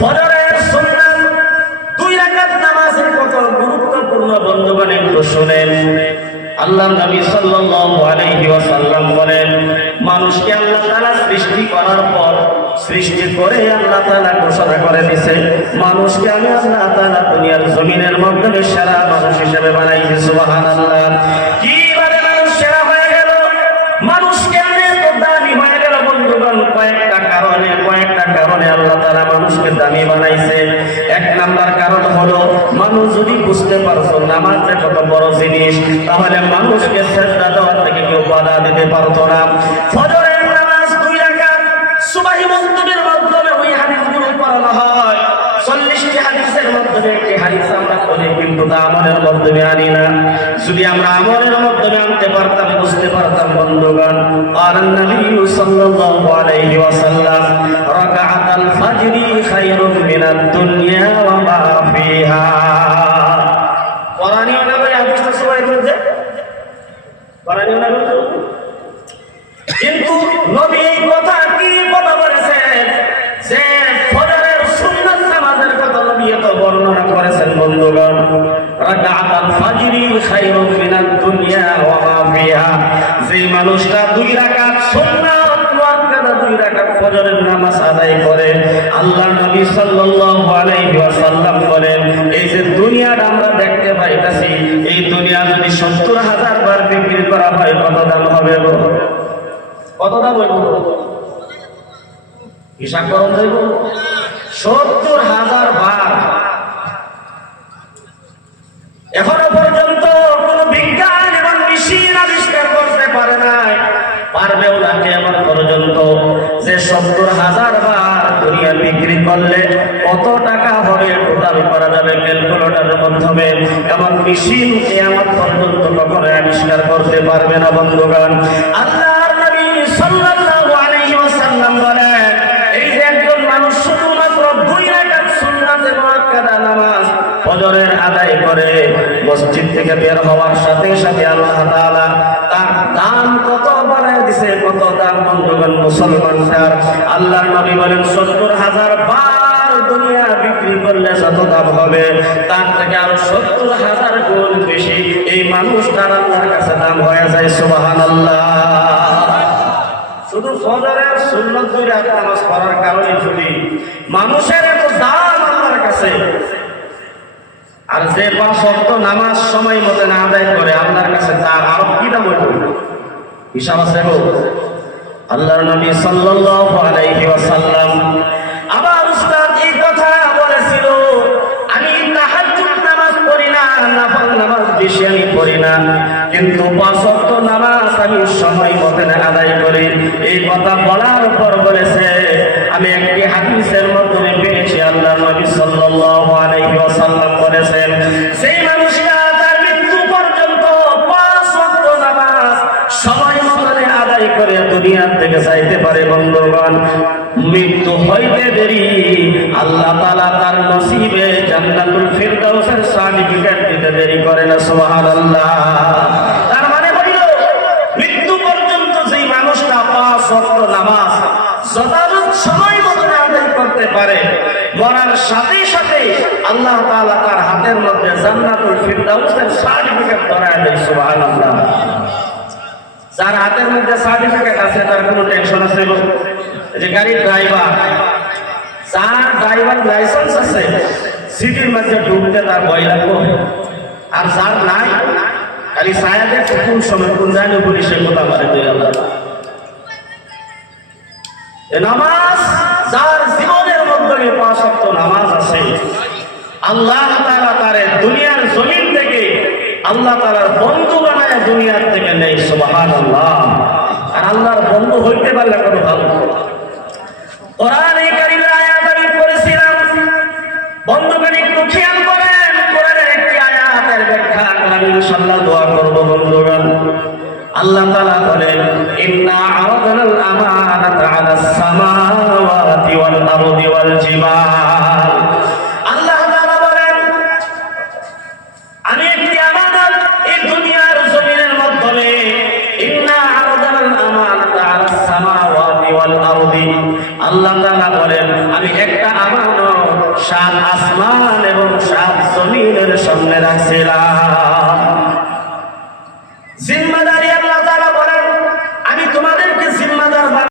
ফজরের সুন্নাত দুই রাকাত নামাজের কত গুরুত্বপূর্ণ বন্ধুগণ একটু শুনেন। আল্লাহর নবী সাল্লাল্লাহু আলাইহি ওয়াসাল্লাম বলেন, মানুষকে আল্লাহ তাআলা সৃষ্টি করার পর সৃষ্টি করে আল্লাহ তাআলা ঘোষণা করে দিয়েছে, মানুষকে আমি আল্লাহ তাআলা দুনিয়ার জমিনের মধ্যে সেরা মানুষ হিসেবে বানাইছি। সুবহানাল্লাহ। কিভাবে মানুষ সেরা হয়ে গেল, মানুষ কেমনে এত দামি হয়ে গেল বন্ধুগণ? কয়েকটা কারণে আল্লাহ তাআলা মানুষকে দামি বানাইছে। এক নাম্বার কারণ হলো, মানুষ যদি বুঝতে পারতো নামাজ যে কত বড় জিনিস, তাহলে মানুষকে সিজদা দেওয়ার থেকে কেউ বাধা দিতে পারতো না। ফজরের নামাজ দুই রাকাত সুবহি মন্তবের মাধ্যমে ওই হাদিসগুলো পড়ানো হয়। 40টি হাদিসের মাধ্যমে একটি হাদিস আমরা পড়ি, কিন্তু তা আমলের মাধ্যমে আনি না। যদি আমরা আমলের মাধ্যমে আনতে পারতাম, বুঝতে পারতাম বন্ধুগণ। আর নবী সাল্লাল্লাহু আলাইহি ওয়াসাল্লাম, রাকাআতুল ফাজরি খায়রুম মিনাদ দুনিয়া ওয়া মা ফিহা। কোরআনীয় না বলে হাদিসটা সবাই বলছে, কোরআনীয় না বলছে, কিন্তু নবী এই কথা কি কথা বলেছেন যে ফজরের সুন্নাত নামাজের কথা নবী এত বর্ণনা করেছেন বন্ধুগণ। রাকাআতুল ফাজরি খায়রুম মিনাদ দুনিয়া ওয়া মা ফিহা, যে মানুষটা দুই রাকাত সুন্নাত মুআক্কাদা দুই রাকাত ফজরের নামাজ আদায় করে, আল্লাহর নবী সাল্লাল্লাহু আলাইহি ওয়াসাল্লাম বলেন, এই যে দুনিয়াটা আমরা দেখতে পাইতাছি, এই দুনিয়া যদি 70,000 বার বিক্রি করা হয় কত দাম হবে গো? কত দাম হইব? হিসাব করুন যাইব 70,000 বার। এখনো পর্যন্ত কোন বিজ্ঞান এবং মেশিন আবিষ্কার করতে পারে নাই, পারবেও না কিয়ামত পর্যন্ত, যে 70,000 বার দুনিয়া বিক্রি করলে কত টাকা হবে টোটাল করা যাবে ক্যালকুলেটরের মাধ্যমে। এমন মেশিন কিয়ামত পর্যন্ত কখনো আবিষ্কার করতে পারবে না বন্ধুগণ। আল্লাহর নবী সাল্লাল্লাহু আলাইহি ওয়াসাল্লাম বলেন, এই যে একজন মানুষ শুধুমাত্র দুই রাকাত সুন্নাতে মুআক্কাদা নামাজ ফজরের আদায় করে, মসজিদ থেকে বের হওয়ার সাথে সাথে আল্লাহ তাআলা তার দাম কত বাড়ায় দিয়েছে, কত দাম বন্ধুগণ মুসলমানদের। আল্লাহর নবী বলেন, 70,000 বার দুনিয়া বিক্রি করলে যত দাম হবে, তার থেকে আরো 70,000 গুণ বেশি এই মানুষটার আল্লাহর কাছে দাম হয়ে যায়। সুবহানাল্লাহ। শুধু ফজরের সুন্নাত দুই রাকাত নামাজ পড়ার কারণে যদি মানুষের এত দাম আল্লাহর কাছে, আর যে 5 ওয়াক্ত নামাজ সময় মতো না আদায় করে আল্লাহর কাছে তার আরো কি দাম হইব? হিসাব আছে গো। আল্লাহর নবী সাল্লাল্লাহু আলাইহি ওয়াসাল্লাম আবার উস্তাদ এই কথা বলেছিল, আমি তাহাজ্জুদ নামাজ পড়ি না, নফল নামাজ বেশি আমি পড়ি না, কিন্তু 5 ওয়াক্ত নামাজ আমি সময় মতো আদায় করি। এই কথা বলার পর বলেছে, আমি একটি হাদিসের মাধ্যমে পেয়েছি আল্লাহর নবী সাল্লাল্লাহু আলাইহি ওয়াসাল্লাম বলেছেন, সেই মানুষটা তার মৃত্যু পর্যন্ত 5 ওয়াক্ত নামাজ সময় মতো আদায় করে দুনিয়া থেকে যাইতে পারে বন্ধুগণ। মৃত্যু হইতে দেরি আল্লাহ তাআলা তার নসিবে জান্নাতুল ফিরদাউসের সার্টিফিকেট দিতে দেরি করে না। সুবহানাল্লাহ। তার মানে হইল, মৃত্যু পর্যন্ত যেই মানুষটা 5 ওয়াক্ত নামাজ যথাযথ সময় মতো আদায় করতে পারে, মরার সাথে সাথে আল্লাহ তাআলা তার হাতের মধ্যে জান্নাতুল ফিরদাউসের সার্টিফিকেট ধরায় দেয়। সুবহানাল্লাহ। যার হাতের মধ্যে সার্টিফিকেট আছে তার কোনো টেনশন আছে না? যে গাড়ির ড্রাইভার, যার ড্রাইভার লাইসেন্স আছে, সিটির মধ্যে ঢুকতে তার ভয় লাগবে। আর যার নাই, খালি ছায়া দেখছে কোন সময় কোন জায়গায় পুলিশের কথা বলে তুই আল্লাহ। নামাজ যার জীবনের মধ্যে 5 ওয়াক্ত নামাজ আছে, আল্লাহ তাআলা তারে দুনিয়ার জমিন থেকে আল্লাহ তাআলার বন্ধু বানায় দুনিয়ার থেকে নেই। সুবহানাল্লাহ। আর আল্লাহর বন্ধু হইতে পারলে কত ভালো। কোরআনে কারীমের আয়াত আমি পড়েছিলাম, বন্ধুগণ একটু খেয়াল করেন, কোরআনের একটি আয়াতের ব্যাখ্যা আমি ইনশাআল্লাহ দোয়া করব বন্ধুগণ। আল্লাহ তাআলা বলেন, ইন্না আরাদনাল আমানাতা আলাস সামাওয়াতি ওয়াল আরদি ওয়াল জিবাল। আল্লাহ তাআলা বলেন, আমি একটি আমানত এই দুনিয়ার জমিনের মধ্যে, ইন্না আরাদনাল আমানাতা আলাস সামাওয়াতি ওয়াল আরদি, আল্লাহ তাআলা বলেন, আমি একটা আমানত 7 আসমান এবং 7 জমিনের সামনে রাখছিলাম।